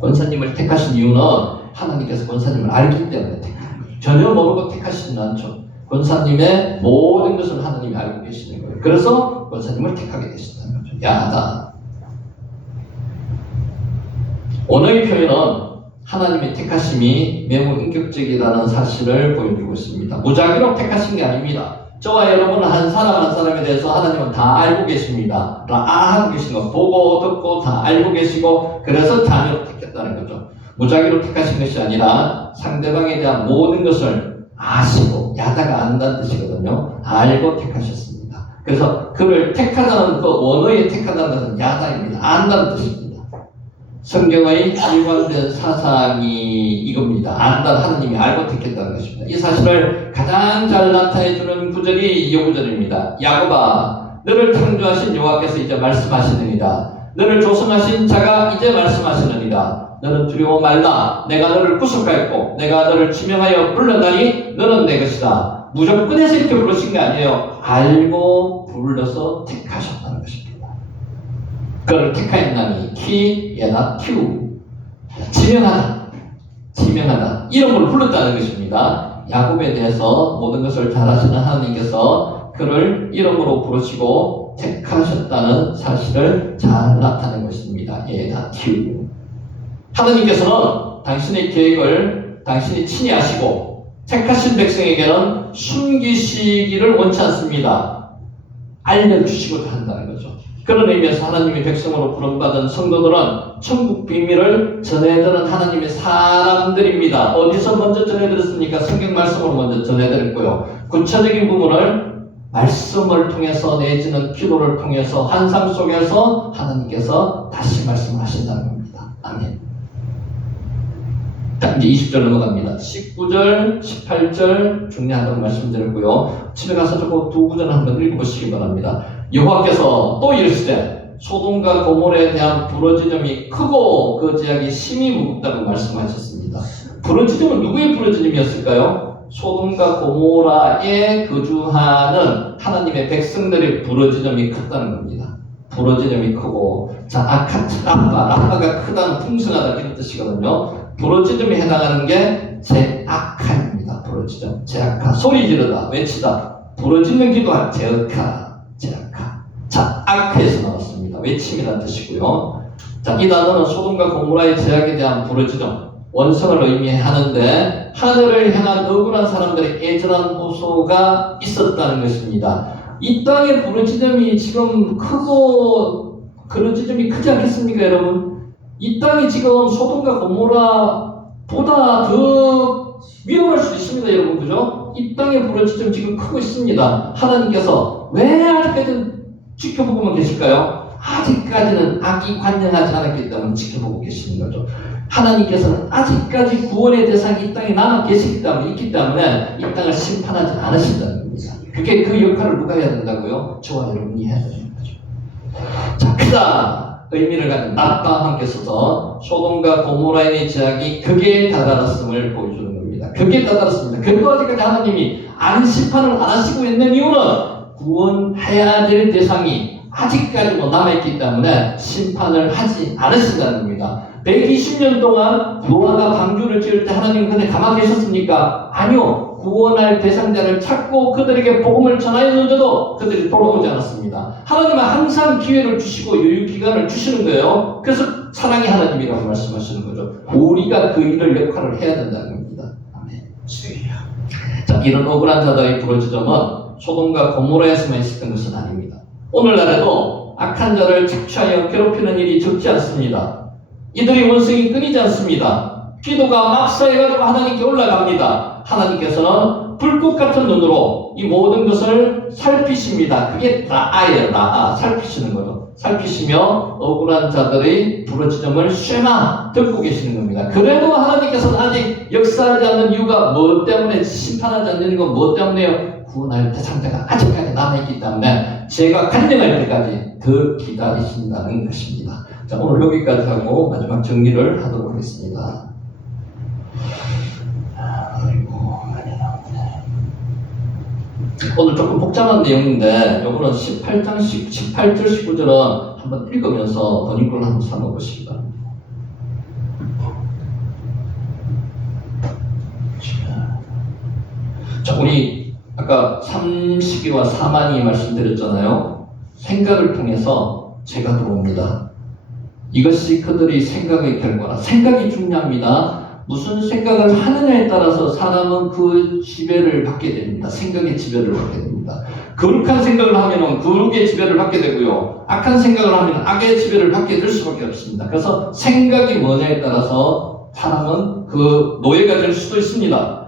권사님을 택하신 이유는 하나님께서 권사님을 알기 때문에 택하는 거예요. 전혀 모르고 택하시지는 않죠. 권사님의 모든 것을 하나님이 알고 계시는 거예요. 그래서 권사님을 택하게 되신다는 거죠. 야다. 언어의 표현은 하나님의 택하심이 매우 인격적이라는 사실을 보여주고 있습니다. 무작위로 택하신 게 아닙니다. 저와 여러분은 한 사람 한 사람에 대해서 하나님은 다 알고 계십니다. 다 하고 계신 거, 보고 듣고 다 알고 계시고, 그래서 자녀로 택했다는 거죠. 무작위로 택하신 것이 아니라 상대방에 대한 모든 것을 아시고, 야다가 안다는 뜻이거든요. 알고 택하셨습니다. 그래서 그를 택하다는 그 원어에 택하다는 것은 야다입니다. 안다는 뜻입니다. 성경의 일관된 사상이 이겁니다. 안다, 하나님이 알고 택했다는 것입니다. 이 사실을 가장 잘 나타내주는 구절이 이 구절입니다. 야곱아, 너를 창조하신 여호와께서 이제 말씀하시느니라. 너를 조성하신 자가 이제 말씀하시느니라. 너는 두려워 말라. 내가 너를 구속하였고 내가 너를 지명하여 불렀나니 너는 내 것이다. 무조건해서 이렇게 부르신 게 아니에요. 알고 불러서 택하셨다는 것입니다. 그를 택하였나니 키 예나 큐, 지명하다 이름으로 불렀다는 것입니다. 야곱에 대해서 모든 것을 잘 아시는 하나님께서 그를 이름으로 부르시고 택하셨다는 사실을 잘 나타낸 것입니다. 예나 큐. 하나님께서는 당신의 계획을 당신이 친히 아시고 택하신 백성에게는 숨기시기를 원치 않습니다. 알려주시고자 한다는 거죠. 그런 의미에서 하나님의 백성으로 부름받은 성도들은 천국 비밀을 전해드는 하나님의 사람들입니다. 어디서 먼저 전해드렸습니까? 성경 말씀으로 먼저 전해드렸고요. 구체적인 부분을 말씀을 통해서 내지는 기도를 통해서 환상 속에서 하나님께서 다시 말씀하신다는 겁니다. 아멘. 자, 이제 20절 넘어갑니다. 19절, 18절 중요하다고 말씀드렸고요. 집에 가서 조금 두 구절 한번 읽어보시기 바랍니다. 여호와께서 또 이르시되 소돔과 고모라에 대한 부르짖음이 크고 그 제약이 심히 무겁다고 말씀하셨습니다. 부르짖음은 누구의 부르짖음이었을까요? 소돔과 고모라에 거주하는 하나님의 백성들의 부르짖음이 컸다는 겁니다. 부르짖음이 크고, 자, 라빠가 크다는 풍성하다 이런 뜻이거든요. 부르짖음에 해당하는 게 제악하입니다. 부르짖음, 제악하, 소리 지르다, 외치다, 부르짖는 기도할 제악하. 자, 아크에서 나왔습니다. 외침이라는 뜻이고요. 자, 이 단어는 소돔과 고모라의 제약에 대한 부르짖음, 원성을 의미하는데 하늘을 향한 억울한 사람들의 애절한 호소가 있었다는 것입니다. 이 땅의 부르짖음이 지금 크고 부르짖음이 크지 않겠습니까, 여러분? 이 땅이 지금 소돔과 고모라보다 더 위험할 수도 있습니다, 여러분, 그죠? 이 땅의 부르짖음 지금 크고 있습니다. 하나님께서 왜 아직까지 지켜보고만 계실까요? 아직까지는 악이 관영하지 않았기 때문에 지켜보고 계시는 거죠. 하나님께서는 아직까지 구원의 대상이 이 땅에 남아 계시기 때문에 있기 때문에 이 땅을 심판하지 않으신다는 겁니다. 그게 그 역할을 누가 해야 된다고요? 저와 여러분이 해야 되는 거죠. 자, 크다 의미를 가진 나빠와 함께 써서 소돔과 고모라의 제약이 극에 다다랐음을 보여주는 겁니다. 극에 다다랐습니다. 그래도 아직까지 하나님이 심판을 안 하시고 있는 이유는 구원해야 될 대상이 아직까지 남아있기 때문에 심판을 하지 않으신다는 겁니다. 120년 동안 노아가 방주를 지을 때 하나님 그때 가만히 계셨습니까? 아니요. 구원할 대상자를 찾고 그들에게 복음을 전하였는데도 그들이 돌아오지 않았습니다. 하나님은 항상 기회를 주시고 여유 기간을 주시는 거예요. 그래서 사랑의 하나님이라고 말씀하시는 거죠. 우리가 그 일을 역할을 해야 된다는 겁니다. 아멘. 자, 이런 억울한 자들의 부르짖음은 소돔과 고모라에서만 있었던 것은 아닙니다. 오늘날에도 악한 자를 착취하여 괴롭히는 일이 적지 않습니다. 이들의 원성이 끊이지 않습니다. 기도가 막사해가지고 하나님께 올라갑니다. 하나님께서는 불꽃 같은 눈으로 이 모든 것을 살피십니다. 그게 라아예요. 라아. 살피시는 거죠. 살피시며 억울한 자들의 부르짖음을 쉐마 듣고 계시는 겁니다. 그래도 하나님께서는 아직 역사하지 않는 이유가 뭐 때문에, 심판하지 않는 건 뭐 때문에요? 구원할 대상자가 아직까지 남아있기 때문에 제가 간증할 때까지 더 기다리신다는 것입니다. 자, 오늘 여기까지 하고 마지막 정리를 하도록 하겠습니다. 오늘 조금 복잡한 내용인데 요거는 18절 19절은 한번 읽으면서 번역본을 한번 삼아보시기 바랍니다. 자, 우리 아까 312와 4만이 말씀드렸잖아요. 생각을 통해서 죄가 들어옵니다. 이것이 그들의 생각의 결과라. 생각이 중요합니다. 무슨 생각을 하느냐에 따라서 사람은 그 지배를 받게 됩니다. 생각의 지배를 받게 됩니다. 거룩한 생각을 하면 거룩의 지배를 받게 되고요. 악한 생각을 하면 악의 지배를 받게 될 수밖에 없습니다. 그래서 생각이 뭐냐에 따라서 사람은 그 노예가 될 수도 있습니다.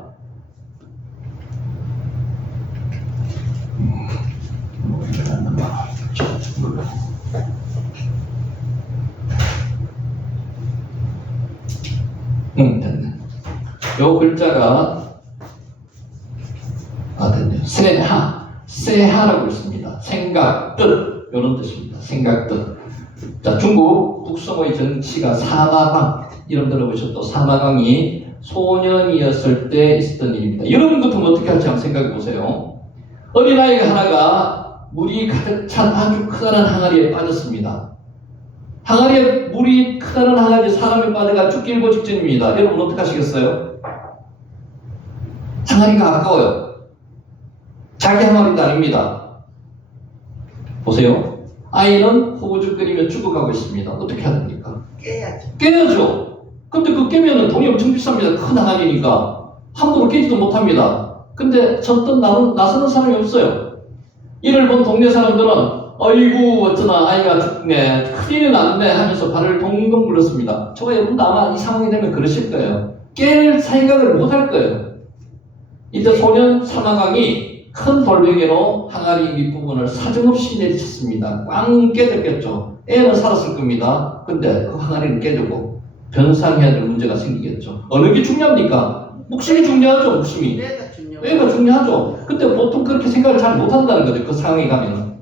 됐네. 요 글자가 됐네요. 세하라고 있습니다. 생각, 뜻 이런 뜻입니다. 생각, 뜻. 자, 중국 북성의 정치가 사마강 이름 들어보셨죠? 사마강이 소년이었을 때 있었던 일입니다. 여러분 같으면 어떻게 할지 한번 생각해 보세요. 어린아이가 하나가 물이 가득 찬 아주 크다란 항아리에 빠졌습니다. 항아리에 물이 크다란 항아리에 사람이 빠져가 죽기 일보 직전입니다. 여러분 어떻게 하시겠어요? 항아리가 아까워요. 자기 항아리도 아닙니다. 보세요. 아이는 호우죽거리며 죽어가고 있습니다. 어떻게 해야 됩니까? 깨야죠. 깨야죠. 근데 그 깨면은 돈이 엄청 비쌉니다. 큰 항아리니까. 함부로 깨지도 못합니다. 근데 전떤 나서는 사람이 없어요. 이를 본 동네 사람들은 아이고 어쩌나 아이가 죽네 큰일이 났네 하면서 발을 동동 굴렀습니다. 저와 여러분도 아마 이 상황이 되면 그러실 거예요. 깰 생각을 못 할 거예요. 이때 소년 사마강이 큰 돌멩이로 항아리 윗부분을 사정없이 내리쳤습니다. 꽝 깨졌겠죠. 애는 살았을 겁니다. 근데 그 항아리는 깨지고 변상해야 될 문제가 생기겠죠. 어느 게 중요합니까? 목숨이 중요하죠. 목숨이. 애가 중요하죠. 근데 보통 그렇게 생각을 잘 못한다는 거죠. 그 상황에 가면은.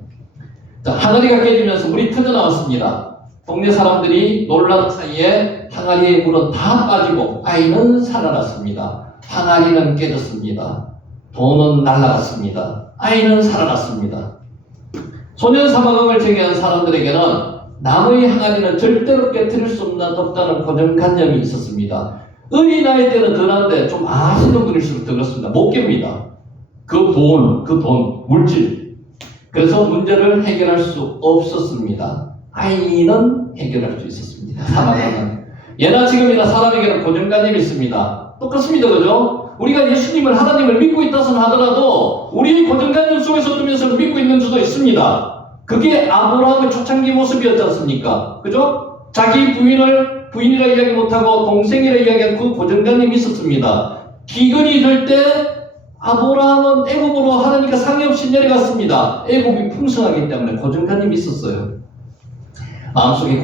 자, 항아리가 깨지면서 물이 터져나왔습니다. 동네 사람들이 놀라는 사이에 항아리의 물은 다 빠지고 아이는 살아났습니다. 항아리는 깨졌습니다. 돈은 날아갔습니다. 아이는 살아났습니다. 소년 사마강을 제기한 사람들에게는 남의 항아리는 절대로 깨뜨릴 수 없다는 고정관념이 있었습니다. 어린아이 때는 덜한데 좀 아시는 분일수록 더 그렇습니다. 못 깹니다. 그 돈, 물질. 그래서 문제를 해결할 수 없었습니다. 아이는 해결할 수 있었습니다. 사마강은. 예나 지금이나 사람에게는 고정관념이 있습니다. 똑같습니다. 그죠? 우리가 예수님을 하나님을 믿고 있다선 하더라도 우리 고정관념 속에서 두면서 믿고 있는 수도 있습니다. 그게 아브라함의 초창기 모습이었지 않습니까? 그죠? 자기 부인이라 이야기 못하고 동생이라 이야기한 그 고정관념이 있었습니다. 기근이 될 때 아브라함은 애굽으로 하나님과 상의 없이 내려갔습니다. 애굽이 풍성하기 때문에 고정관념이 있었어요. 마음속에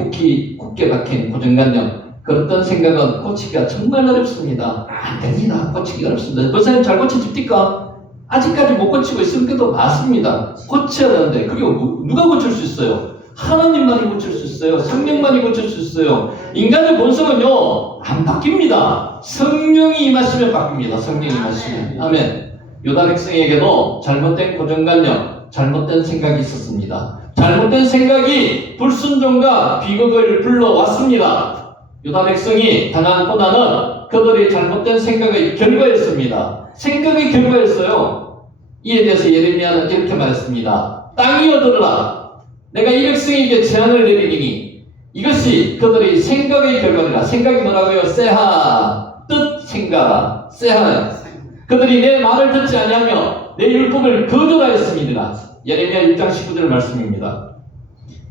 굳게 박힌 고정관념. 그랬던 생각은 고치기가 정말 어렵습니다. 안 됩니다. 고치기 어렵습니다. 권사님 잘 고쳐집니까? 아직까지 못 고치고 있을 것도 맞습니다. 고쳐야 되는데 그게 누가 고칠 수 있어요? 하나님만이 고칠 수 있어요. 성령만이 고칠 수 있어요. 인간의 본성은요 안 바뀝니다. 성령이 임하시면 바뀝니다. 성령이 임하시면. 아멘. 유다 백성에게도 잘못된 고정관념, 잘못된 생각이 있었습니다. 잘못된 생각이 불순종과 비극을 불러왔습니다. 유다 백성이 당한 고난은 그들이 잘못된 생각의 결과였습니다. 생각의 결과였어요. 이에 대해서 예레미야는 이렇게 말했습니다. 땅이여 들으라. 내가 이 백성에게 재앙을 내리니 이것이 그들의 생각의 결과니라. 생각이 뭐라고요? 세하. 뜻 생각. 세하. 그들이 내 말을 듣지 아니하며 내 율법을 거절하였음이니라. 예레미야 6장 19절 말씀입니다.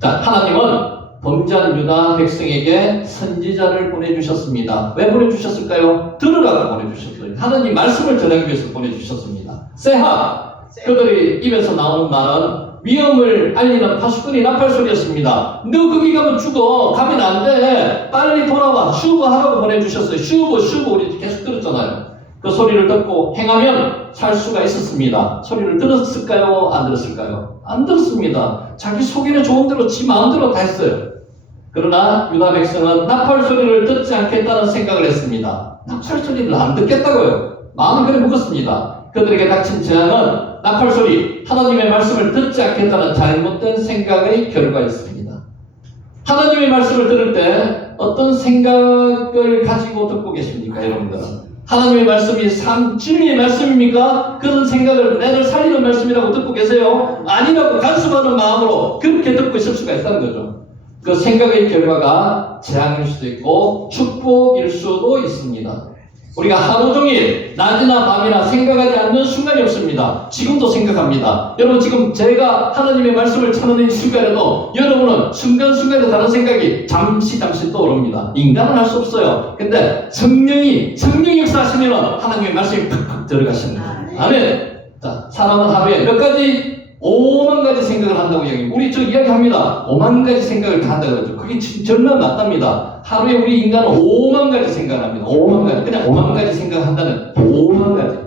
자, 하나님은 범죄한 유다 백성에게 선지자를 보내주셨습니다. 왜 보내주셨을까요? 들으라고 보내주셨어요. 하나님 말씀을 전하기 위해서 보내주셨습니다. 세하. 그들의 입에서 나오는 말은 위험을 알리는 파수꾼이 나팔 소리였습니다. 너 거기 가면 죽어. 가면 안 돼. 빨리 돌아와. 슈브하라고 보내주셨어요. 슈브 우리 계속 들었잖아요. 그 소리를 듣고 행하면 살 수가 있었습니다. 소리를 들었을까요? 안 들었을까요? 안 들었습니다. 자기 속에는 좋은 대로 지 마음대로 다 했어요. 그러나 유다 백성은 나팔 소리를 듣지 않겠다는 생각을 했습니다. 나팔 소리를 안 듣겠다고요. 마음이 그래 먹었습니다. 그들에게 닥친 재앙은 나팔 소리, 하나님의 말씀을 듣지 않겠다는 잘못된 생각의 결과였습니다. 하나님의 말씀을 들을 때 어떤 생각을 가지고 듣고 계십니까, 여러분들은? 하나님의 말씀이 진리의 말씀입니까? 그런 생각을 나를 살리는 말씀이라고 듣고 계세요? 아니라고 간섭하는 마음으로 그렇게 듣고 있을 수가 있다는 거죠. 그 생각의 결과가 재앙일 수도 있고 축복일 수도 있습니다. 우리가 하루 종일 낮이나 밤이나 생각하지 않는 순간이 없습니다. 지금도 생각합니다. 여러분 지금 제가 하나님의 말씀을 전하는 이 순간에도 여러분은 순간순간에 다른 생각이 잠시 떠오릅니다. 인간은 할 수 없어요. 근데 성령이 역사하시면 하나님의 말씀이 팍팍 들어가시는 거예요. 아멘. 자, 사람은 하루에 몇 가지 5만 가지 생각을 한다고 이야기합니다. 우리 저 이야기합니다. 5만 가지 생각을 다 한다고 그러죠. 그게 절반 맞답니다. 하루에 우리 인간은 5만 가지 생각을 합니다. 5만 가지. 그냥 5만 가지 생각을 한다는 5만 가지.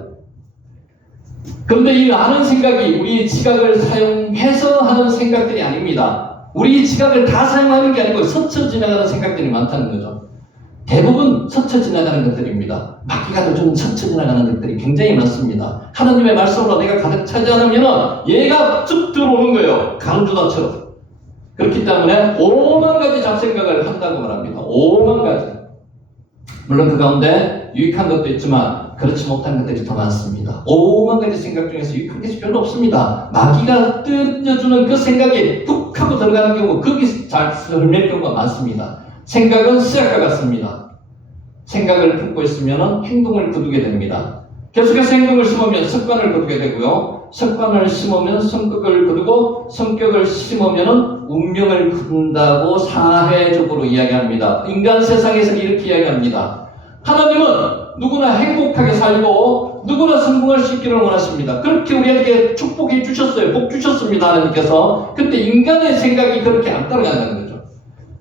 그런데 이 많은 생각이 우리 지각을 사용해서 하는 생각들이 아닙니다. 우리 지각을 다 사용하는 게 아니고 스쳐 지나가는 생각들이 많다는 거죠. 대부분 스쳐 지나가는 것들입니다. 마귀가 좀 스쳐 지나가는 것들이 굉장히 많습니다. 하나님의 말씀으로 내가 가득 차지 않으면 얘가 쭉 들어오는 거예요. 가루주다처럼. 그렇기 때문에 5만 가지 잡생각을 한다고 말합니다. 5만 가지. 물론 그 가운데 유익한 것도 있지만 그렇지 못한 것들이 더 많습니다. 5만 가지 생각 중에서 유익한 것이 별로 없습니다. 마귀가 뜯어주는 그 생각이 훅 하고 들어가는 경우 거기서 잘 설명할 경우가 많습니다. 생각은 씨앗과 같습니다. 생각을 품고 있으면 행동을 거두게 됩니다. 계속해서 행동을 심으면 습관을 거두게 되고요. 습관을 심으면 성격을 거두고 성격을 심으면 운명을 거둔다고 사회적으로 이야기합니다. 인간 세상에서는 이렇게 이야기합니다. 하나님은 누구나 행복하게 살고 누구나 성공할 수 있기를 원하십니다. 그렇게 우리에게 축복해 주셨어요. 복 주셨습니다. 하나님께서. 근데 인간의 생각이 그렇게 안 따라간다는 거죠.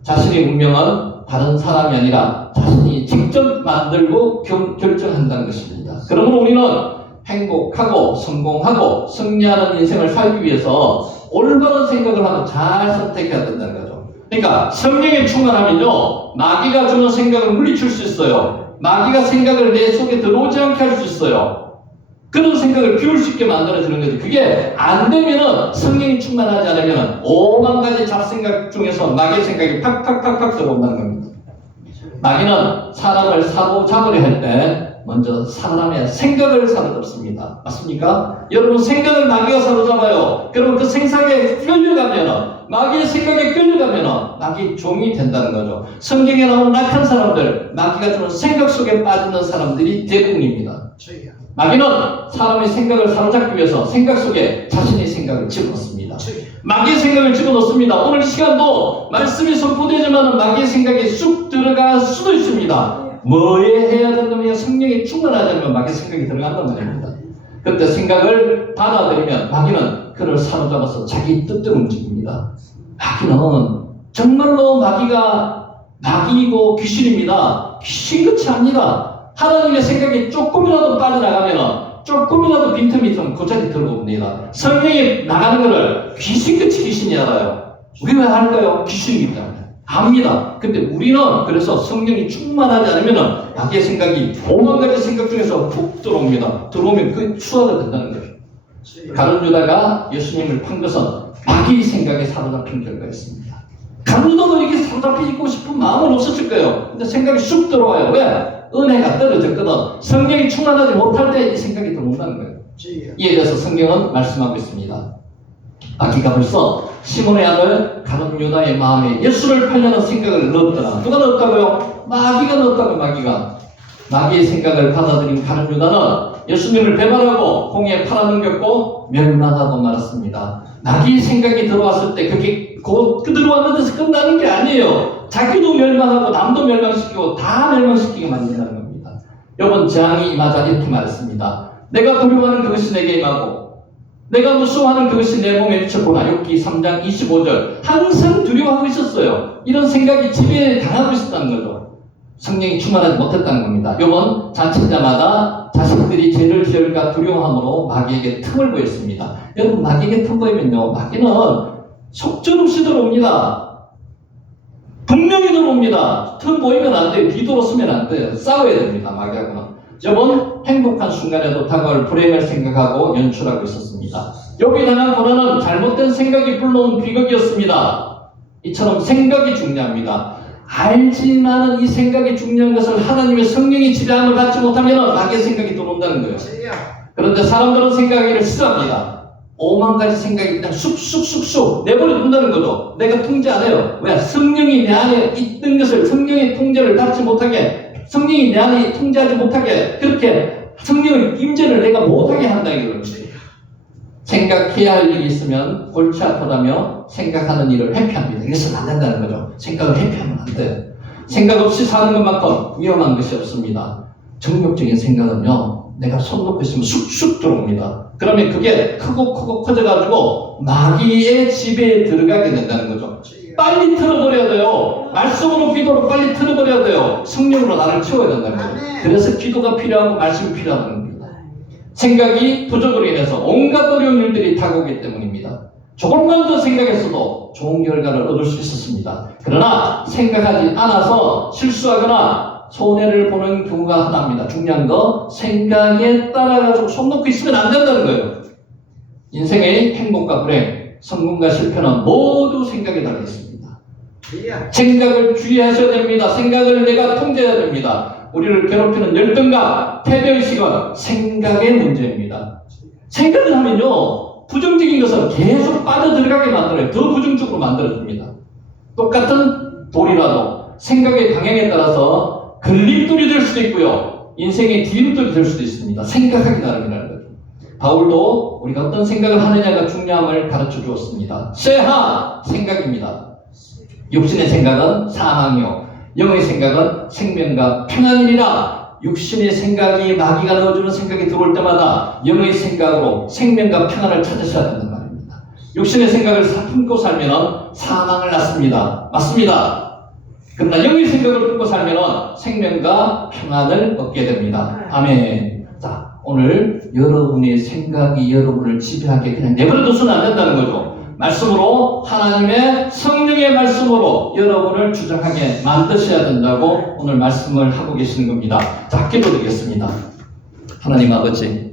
자신의 운명은 다른 사람이 아니라 자신이 직접 만들고 결정한다는 것입니다. 그러므로 우리는 행복하고 성공하고 승리하는 인생을 살기 위해서 올바른 생각을 하고 잘 선택해야 된다는 거죠. 그러니까 성령에 충만하면요, 마귀가 주는 생각을 물리칠 수 있어요. 마귀가 생각을 내 속에 들어오지 않게 할 수 있어요. 그런 생각을 비울 수 있게 만들어지는 거죠. 그게 안 되면은, 성령이 충만하지 않으면 5만 가지 잡생각 중에서 마귀의 생각이 팍팍팍팍 들어온다는 겁니다. 마귀는 사람을 사로잡으려 할 때 먼저 사람의 생각을 사로잡습니다. 맞습니까? 여러분, 생각을 마귀가 사로잡아요. 그러면 그 생각에 끌려가면, 마귀의 생각에 끌려가면 마귀의 종이 된다는 거죠. 성경에 나오는 악한 사람들, 마귀가 주는 생각 속에 빠지는 사람들이 대부분입니다. 마귀는 사람의 생각을 사로잡기 위해서 생각 속에 자신의 생각을 집어넣습니다. 마귀의 생각을 집어넣습니다. 오늘 시간도 말씀이 선포되지만 마귀의 생각이 쑥 들어갈 수도 있습니다. 뭐에 해야 된다면 성령이 충만하지 않으면 마귀의 생각이 들어간단 말입니다. 그때 생각을 받아들이면 마귀는 그를 사로잡아서 자기 뜻대로 움직입니다. 마귀는 정말로 마귀이고 귀신입니다. 귀신같이 합니다. 하나님의 생각이 조금이라도 빠져나가면 조금이라도 빈틈이 있으면 그 자리에 들어옵니다. 성령이 나가는 것을 귀신같이 귀신이 알아요. 왜 할까요? 귀신이기 때문에 압니다. 근데 우리는 그래서 성령이 충만하지 않으면 마귀의 생각이 5만 가지 생각 중에서 푹 들어옵니다. 들어오면 그 추하가 된다는 거죠. 가룟 유다가 예수님을 판 것은 마귀의 생각에 사로잡힌 결과였습니다. 가룟 유다도 이게 사로잡히고 싶은 마음은 없었을 거예요. 근데 생각이 쑥 들어와요. 왜? 은혜가 떨어졌거든. 성령이 충만하지 못할 때 이 생각이 들어온다는 거예요. 이에 대해서 성경은 말씀하고 있습니다. 마귀가 벌써 시몬의 아들 가룟 유다의 마음에 예수를 팔려는 생각을 넣었더라. 누가 넣었다고요? 마귀가 넣었다고요. 마귀의 생각을 받아들인 가룟 유다는 예수님을 배반하고 홍해에 팔아넘겼고 멸망하고 말았습니다. 마귀의 생각이 들어왔을 때 그게 그 들어왔는 데서 끝나는 게 아니에요. 자기도 멸망하고 남도 멸망시키고 다 멸망시키게 만든다는 겁니다. 여러분, 재앙이 임하자 이렇게 말했습니다. 내가 두려워하는 그것이 내게 임하고 내가 무서워하는 그것이 내 몸에 미쳤구나. 욥기 3장 25절. 항상 두려워하고 있었어요. 이런 생각이 지배당하고 있었다는 거죠. 성령이 충만하지 못했다는 겁니다. 욥은 잔치자마다 자신들이 죄를 지을까 두려워함으로 마귀에게 틈을 보였습니다. 여러분, 마귀에게 틈 보이면요, 마귀는 속절없이 들어옵니다. 분명히 들어옵니다. 틈 보이면 안 돼요. 기도로 쓰면 안 돼요. 싸워야 됩니다. 마귀하고는. 욥은 행복한 순간에도 다가올 불행을 생각하고 연출하고 있었습니다. 욥이 당한 고난은 잘못된 생각이 불러온 비극이었습니다. 이처럼 생각이 중요합니다. 알지만은 이 생각이 중요한 것을 하나님의 성령이 지배함을 받지 못하면 마귀의 생각이 들어온다는 거예요. 그런데 사람들은 생각하기를 싫어합니다. 5만 가지 생각이 그냥 쑥쑥쑥쑥 내버려 둔다는 거죠. 내가 통제 안 해요. 왜? 성령이 내 안에 있던 것을 성령의 통제를 받지 못하게, 성령이 내 안에 통제하지 못하게, 그렇게 성령의 임재를 내가 못하게 한다 이거예요. 생각해야 할 일이 있으면 골치 아프다며 생각하는 일을 회피합니다. 이래서는 안 된다는 거죠. 생각을 회피하면 안 돼요. 생각 없이 사는 것만큼 위험한 것이 없습니다. 정욕적인 생각은요, 내가 손 놓고 있으면 쑥쑥 들어옵니다. 그러면 그게 크고 커져가지고 마귀의 지배에 들어가게 된다는 거죠. 빨리 틀어버려야 돼요. 말씀으로 기도로 빨리 틀어버려야 돼요. 성령으로 나를 채워야 된다는 거죠. 그래서 기도가 필요하고 말씀이 필요하다는 겁니다. 생각이 부족으로 인해서 온갖 어려운 일들이 다가오기 때문입니다. 조금만 더 생각했어도 좋은 결과를 얻을 수 있었습니다. 그러나 생각하지 않아서 실수하거나 손해를 보는 경우가 하나입니다. 중요한 거, 생각에 따라가지고 손 놓고 있으면 안 된다는 거예요. 인생의 행복과 불행, 성공과 실패는 모두 생각에 달려 있습니다. 생각을 주의하셔야 됩니다. 생각을 내가 통제해야 됩니다. 우리를 괴롭히는 열등감, 패배의식은 생각의 문제입니다. 생각을 하면요, 부정적인 것은 계속 빠져들어가게 만들어요. 더 부정적으로 만들어줍니다. 똑같은 돌이라도 생각의 방향에 따라서 걸림돌이 될 수도 있고요. 인생의 디딤돌이 될 수도 있습니다. 생각하기 나름이라는 거죠. 바울도 우리가 어떤 생각을 하느냐가 중요함을 가르쳐 주었습니다. 쇠하 생각입니다. 육신의 생각은 사망이요 영의 생각은 생명과 평안이니라. 육신의 생각이 마귀가 넣어주는 생각이 들어올 때마다 영의 생각으로 생명과 평안을 찾으셔야 된단 말입니다. 육신의 생각을 품고 살면 사망을 낳습니다. 맞습니다. 그러나 영의 생각을 품고 살면 생명과 평안을 얻게 됩니다. 아멘. 자, 오늘 여러분의 생각이 여러분을 지배하게 그냥 내버려둬서는 안 된다는 거죠. 말씀으로, 하나님의 성령의 말씀으로 여러분을 주장하게 만드셔야 된다고 오늘 말씀을 하고 계시는 겁니다. 자, 기도드리겠습니다. 하나님 아버지,